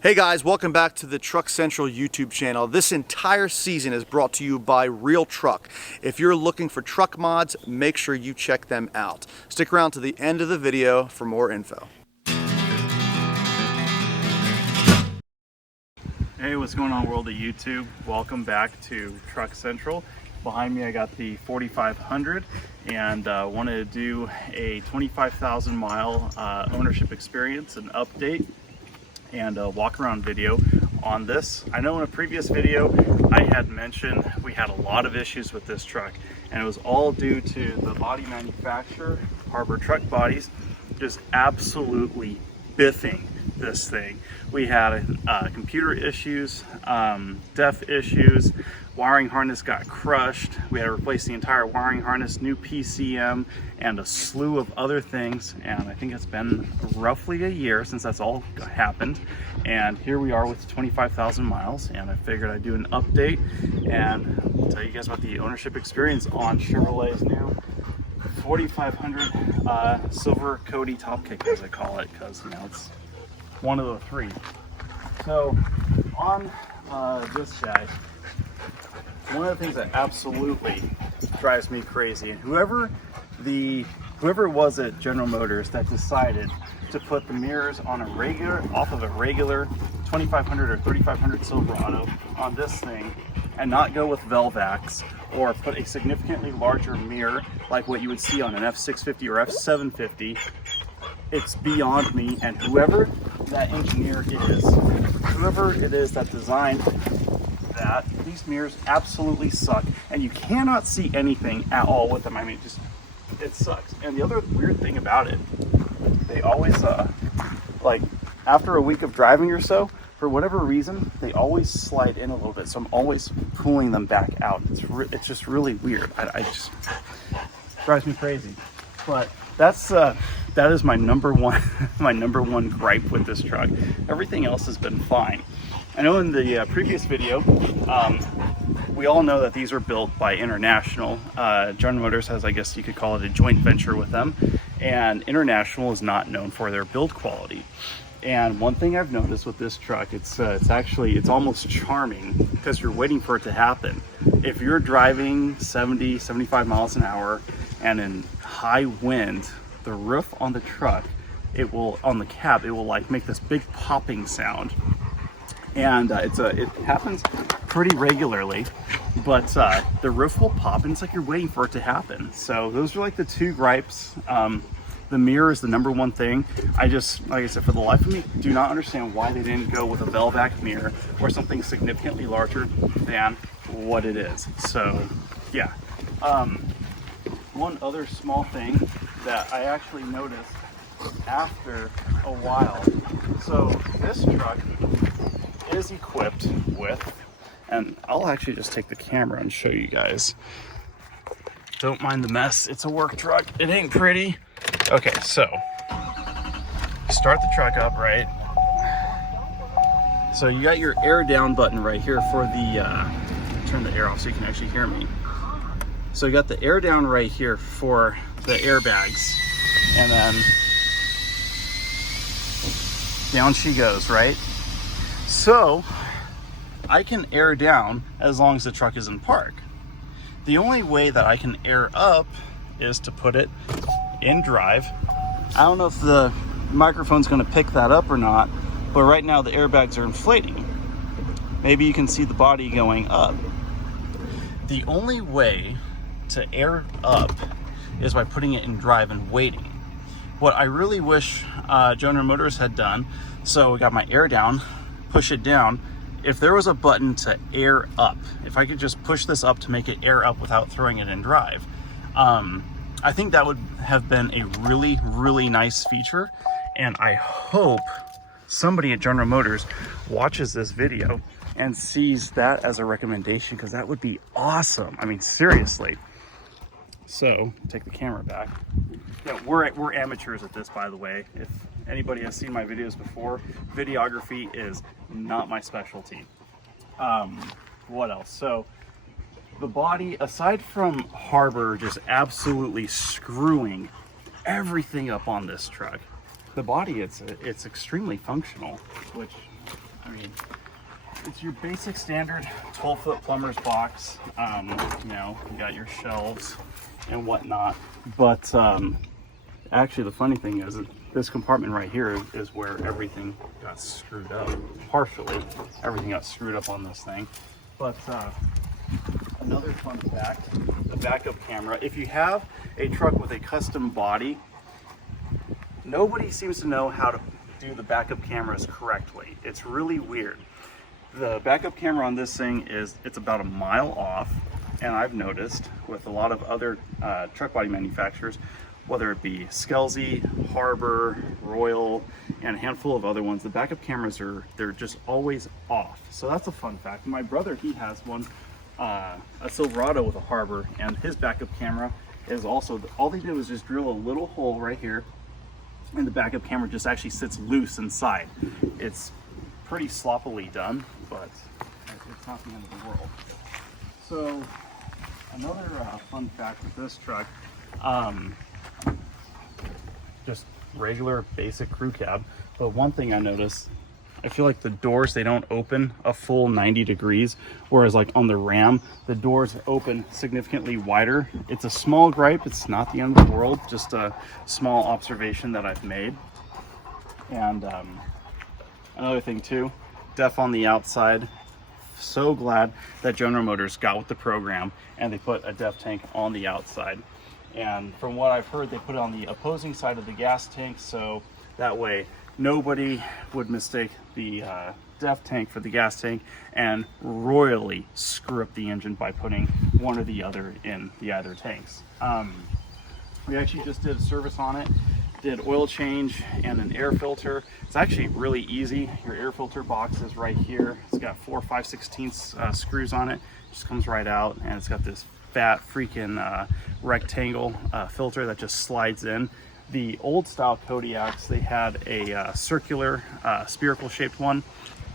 Hey guys, welcome back to the Truck Central YouTube channel. This entire season is brought to you by Real Truck. If you're looking for truck mods, make sure you check them out. Stick around to the end of the video for more info. Hey, what's going on, world of YouTube? Welcome back to Truck Central. Behind me I got the 4500 and wanted to do a 25,000 mile ownership experience and update and a walk around video on this. I know in a previous video I had mentioned we had a lot of issues with this truck, and it was all due to the body manufacturer, Harbor Truck Bodies, just absolutely biffing this thing. We had computer issues, DEF issues, wiring harness got crushed. We had to replace the entire wiring harness, new PCM, and a slew of other things. And I think it's been roughly a year since that's all happened. And here we are with 25,000 miles. And I figured I'd do an update and tell you guys about the ownership experience on Chevrolet's new 4500 Silver Cody Top Kick, as I call it, because you know it's one of the three. So on this guy, one of the things that absolutely drives me crazy, and whoever it was at General Motors that decided to put the mirrors on off of a regular 2500 or 3500 Silverado on this thing and not go with Velvax or put a significantly larger mirror like what you would see on an F650 or F750, it's beyond me. And whoever that engineer is, whoever it is that designed that, these mirrors absolutely suck, and you cannot see anything at all with them. I mean, it sucks. And the other weird thing about it, they always like after a week of driving or so, for whatever reason, they always slide in a little bit, so I'm always pulling them back out. It's just really weird. I just drives me crazy. But that is my number one gripe with this truck. Everything else has been fine. I know in the previous video, we all know that these are built by International. General Motors has, I guess you could call it, a joint venture with them, and International is not known for their build quality. And one thing I've noticed with this truck, it's almost charming because you're waiting for it to happen. If you're driving 70, 75 miles an hour and in high wind, the roof on the truck, on the cab, it will like make this big popping sound. And it happens pretty regularly, but the roof will pop and it's like you're waiting for it to happen. So those are like the two gripes. The mirror is the number one thing. Like I said, for the life of me, do not understand why they didn't go with a Velvac mirror or something significantly larger than what it is. So yeah. One other small thing that I actually noticed after a while. So this truck is equipped with, and I'll actually just take the camera and show you guys. Don't mind the mess. It's a work truck. It ain't pretty. Okay, so start the truck up, right? So you got your air down button right here for the, turn the air off so you can actually hear me. So you got the air down right here for the airbags, and then down she goes, right? So I can air down as long as the truck is in park. The only way that I can air up is to put it in drive. I don't know if the microphone's going to pick that up or not, but right now the airbags are inflating. Maybe you can see the body going up. The only way to air up is by putting it in drive and waiting. What I really wish General Motors had done, so we got my air down, push it down. If there was a button to air up, if I could just push this up to make it air up without throwing it in drive, I think that would have been a really, really nice feature. And I hope somebody at General Motors watches this video and sees that as a recommendation, because that would be awesome. I mean, seriously. So take the camera back. Yeah, we're amateurs at this, by the way. If anybody has seen my videos before, videography is not my specialty. What else? So the body, aside from Harbor just absolutely screwing everything up on this truck, the body, it's extremely functional, which I mean, it's your basic standard 12-foot plumber's box. You know, you got your shelves and whatnot. But actually, the funny thing is that this compartment right here is where everything got screwed up. Partially, everything got screwed up on this thing. But another fun fact, the backup camera. If you have a truck with a custom body, nobody seems to know how to do the backup cameras correctly. It's really weird. The backup camera on this thing it's about a mile off, and I've noticed with a lot of other truck body manufacturers, whether it be Skelzy, Harbor, Royal, and a handful of other ones, the backup cameras they're just always off. So that's a fun fact. My brother, he has one, a Silverado with a Harbor, and his backup camera is also, all they do is just drill a little hole right here, and the backup camera just actually sits loose inside. It's pretty sloppily done, but it's not the end of the world. So another fun fact with this truck, just regular basic crew cab. But one thing I noticed, I feel like the doors, they don't open a full 90 degrees, whereas like on the Ram, the doors open significantly wider. It's a small gripe, it's not the end of the world, just a small observation that I've made. And another thing too, def on the outside. So glad that General Motors got with the program and they put a def tank on the outside. And from what I've heard, they put it on the opposing side of the gas tank, so that way nobody would mistake the def tank for the gas tank and royally screw up the engine by putting one or the other in the other tanks. We actually just did a service on it, did oil change and an air filter. It's actually really easy. Your air filter box is right here. It's got 4 5/16 screws on it. Just comes right out, and it's got this fat freaking rectangle filter that just slides in. The old style Kodiaks, they had a circular spherical shaped one.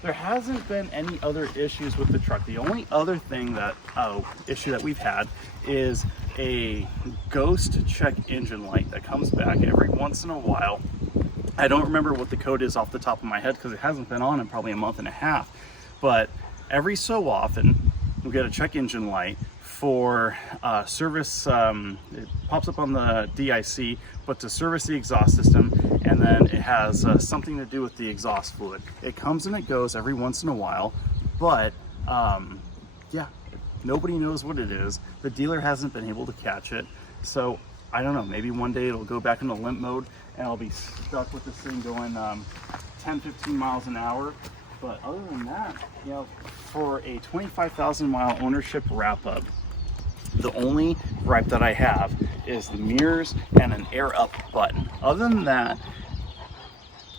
There hasn't been any other issues with the truck. The only other thing that issue that we've had is a ghost check engine light that comes back every once in a while. I don't remember what the code is off the top of my head because it hasn't been on in probably a month and a half, but every so often we get a check engine light for service. It pops up on the DIC, but to service the exhaust system, and then it has something to do with the exhaust fluid. It comes and it goes every once in a while, but yeah, nobody knows what it is. The dealer hasn't been able to catch it, so I don't know, maybe one day it'll go back into limp mode and I'll be stuck with this thing going 10-15 miles an hour. But other than that, you know, for a 25,000 mile ownership wrap up, the only gripe that I have is the mirrors and an air up button. Other than that,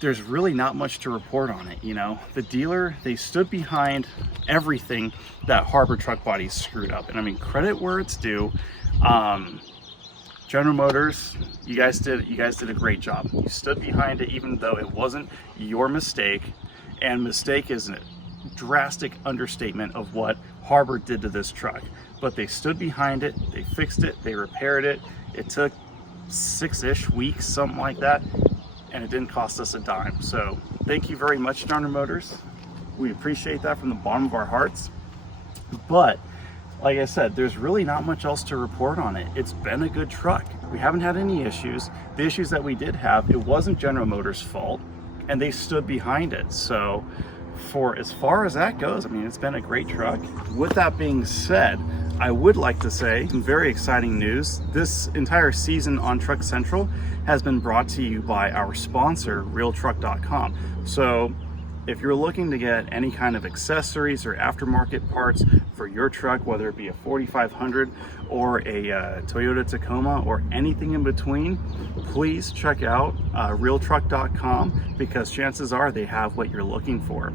there's really not much to report on it. You know, the dealer, they stood behind everything that Harbor Truck Bodies screwed up. And I mean, credit where it's due. General Motors, you guys did a great job. You stood behind it even though it wasn't your mistake. And mistake is a drastic understatement of what Harbor did to this truck. But they stood behind it, they fixed it, they repaired it. It took 6-ish weeks, something like that, and it didn't cost us a dime. So thank you very much, General Motors. We appreciate that from the bottom of our hearts. But like I said, there's really not much else to report on it. It's been a good truck. We haven't had any issues. The issues that we did have, it wasn't General Motors' fault, and they stood behind it. So for as far as that goes, I mean, it's been a great truck. With that being said, I would like to say some very exciting news. This entire season on Truck Central has been brought to you by our sponsor, realtruck.com. So if you're looking to get any kind of accessories or aftermarket parts for your truck, whether it be a 4500 or a Toyota Tacoma or anything in between, please check out realtruck.com, because chances are they have what you're looking for.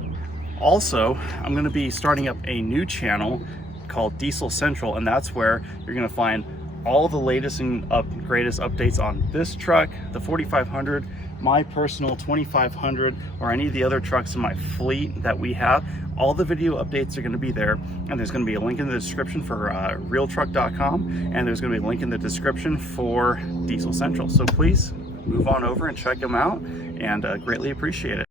Also, I'm going to be starting up a new channel called Diesel Central, and that's where you're going to find all the latest and greatest updates on this truck, the 4500, my personal 2500, or any of the other trucks in my fleet that we have. All the video updates are going to be there, and there's going to be a link in the description for realtruck.com, and there's going to be a link in the description for Diesel Central. So please move on over and check them out, and greatly appreciate it.